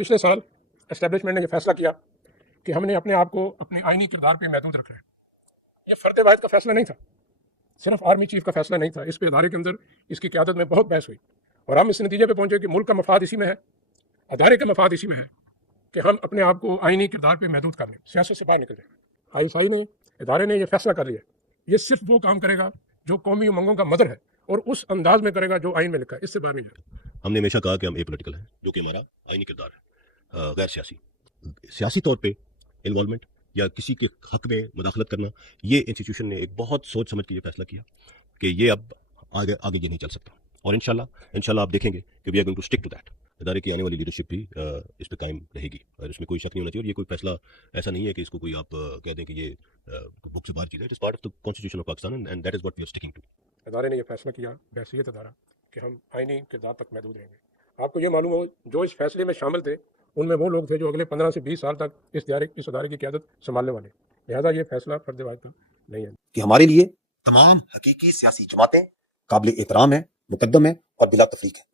पिछले साल एस्टेब्लिशमेंट ने यह फैसला किया कि हमने अपने आप को अपने आइनी किरदार पर महदूद रखना है। यह फ़र्द वाहिद का फैसला नहीं था, सिर्फ आर्मी चीफ का फैसला नहीं था। इस पे अदारे के अंदर इसकी क़यादत में बहुत बहस हुई और हम इस नतीजे पे पहुंचे कि मुल्क का मफाद इसी में है, अदारे का मफाद इसी में है कि हम अपने आप को आइनी किरदार पे महदूद कर लें, सियासत से बाहर निकल जाए। ISI ने, इदारे ने यह फैसला कर लिया, ये सिर्फ वो काम करेगा जो कौमी उमंगों का मदर है और उस अंदाज में करेगा जो आइन में लिखा है, इससे बाहर नहीं जाएगा। हमने हमेशा कहा कि हम एपॉलिटिकल हैं, जो कि हमारा आइनी किरदार है, गैर सियासी तौर पे इन्वॉल्वमेंट या किसी के हक में मुदाखलत करना, ये इंस्टीट्यूशन ने एक बहुत सोच समझ के ये फैसला किया कि ये अब आगे ये नहीं चल सकता। और इंशाल्लाह आप देखेंगे कि we are going to stick to that. इदारे की आने वाली लीडरशिप भी इस पर कायम रहेगी और इसमें कोई शक नहीं होना चाहिए। और ये कोई फैसला ऐसा नहीं है कि इसको कोई आप कह दें कि ये बुक से बाहर चीज़ है। It is part of the constitution of Pakistan and that is what we are sticking to. इदारे ने यह फैसला किया, बहसीयत इदारा, कि हम आइनी किरदार तक महदूद रहेंगे। आपको ये मालूम हो, जो इस फैसले में शामिल थे उनमें वो लोग थे जो अगले 15 से 20 साल तक इस इदारे की क़यादत संभालने वाले। लिहाजा ये फैसला फर्द वाहिद का नहीं है कि हमारे लिए तमाम हकीकी सियासी जमातें काबिल एहतराम है, मुकद्दम है और बिला तफरीक है।